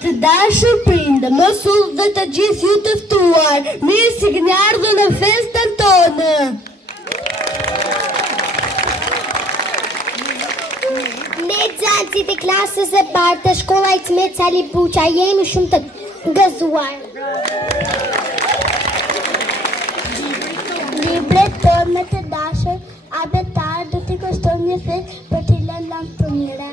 Të dashur prindë, mësues dhe të gjithë ju të ftuar, mirë si keni ardhur në festën tonë. Ne nxënësit e klasës së parë të shkollës Ahmet Sali Buqa jemi shumë të gëzuar. Libret tonë të dashur, abetar do t'i kushtojmë një fest për t'i lënë lamë të mire.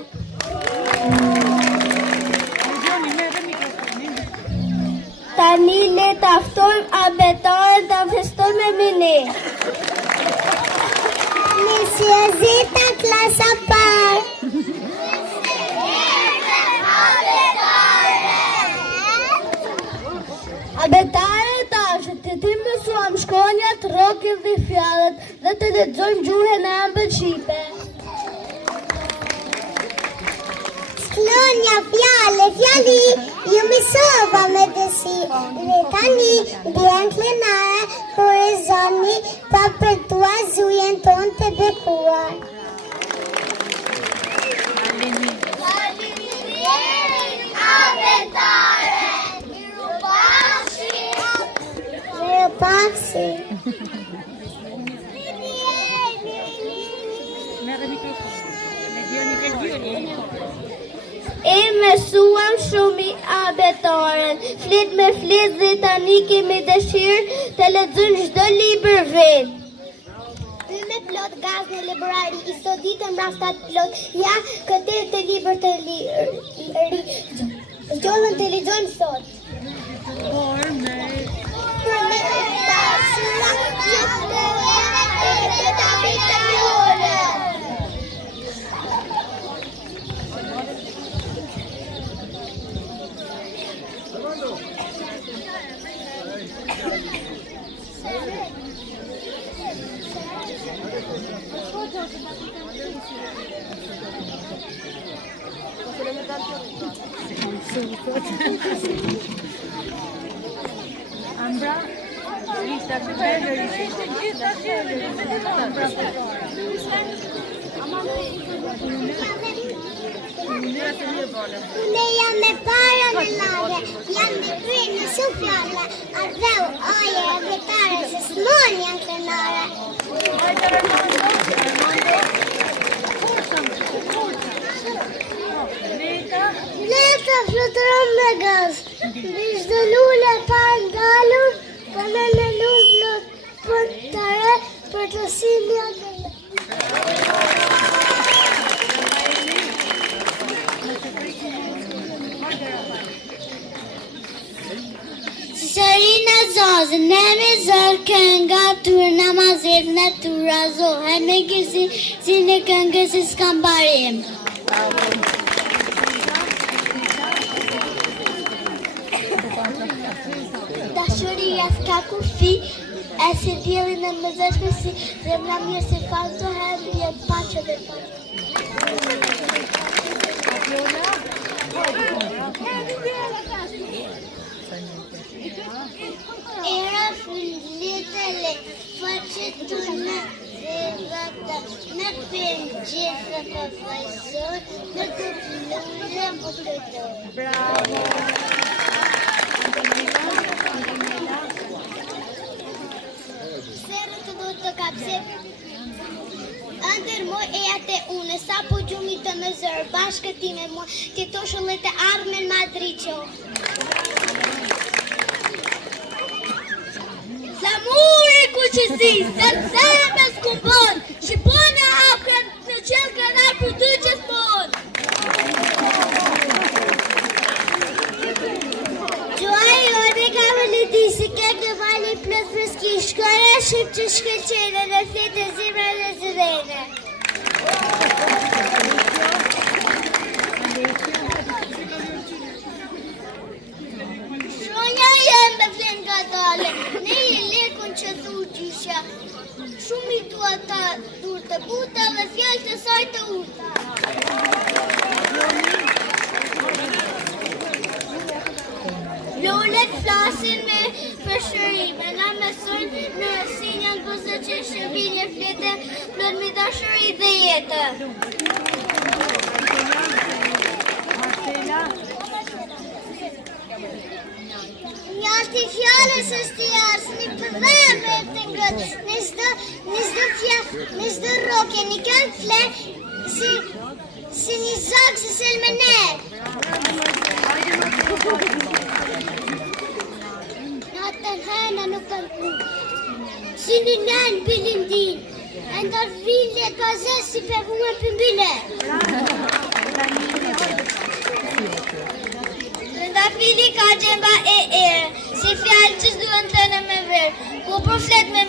Tani le taftojmë abetarën të festojmë me ne. Nisje zita klasa parë. Abetare tashë, të ti mësuam shkronjat, rrokin dhe fjalët dhe të lexojmë gjuhën e ëmbël shqipe. Shkronja, fjali, ju mësova me dësi, dhe tani bjen klenare, horizoni, pa për tua zujen ton të bekuar. Paksi. E mësuam shumë i abetaren, flet me flet dhe tani kemi dëshirë të lexojmë çdo libër vetë. Ty me plot gaz në librari, i sot ditë mbraftat plot, ja këtë të libër të zgjollën të lexojmë sot. Ambra, ne jam me para në lave, jam me krye në sufjale, ardheu, aje, abetare, se s'mon janë klenare. Leta flutëron me gaz, bish dhe lule pa ndalur, pa me në lullë për të re, për të simja dhe le. Sërina zozë, ne me zërë kënga tur namazet në tura zohen me gësi si në këngë si s'kam barim. Dashuria s'ka kufi, e si djeli në mëzësh me si zemra mirë se falë të herë bjetë pache dhe pache. Era funditele, faqet të në zevata, në përnë gjithë të fajsor, në të plurë më të të. Bravo! Serë të do të kapse, ndër moj e atë une, sa po gjumi të më zërë, bashkë ti me moj, këto shullet e armen madriqo. Zamuri kuqësi, se me s'kumbon, shqipone akën në qelë krenar për ty gjithmon. Gjuaj jone ka më lidi, si këtë në mali plët freski, shkoja shqip që shkëllqene në fletë e zimra në zëvene. Shronja jenë me flenë nga dale, ne i lekun që thu gjysha, shumë i dua ta dur të buta dhe fjallë të saj të urta. Lullet flasin me përshërime, na mesojnë në rësinja në gëzë që shërbile flete plët mi dashëri dhe jetë. Mjafti fjallës është jasë, një përdhame të ngrët, në çdo rroke, një kënd fle, si një zakë se selmenet. Natën hëna nuk përku, si një nënë bilindin, e ndër ville pazes si përvume pëmbile. Fili ka gjemba e erë, si fjallë që s'duhen të në me verë, ku për flet me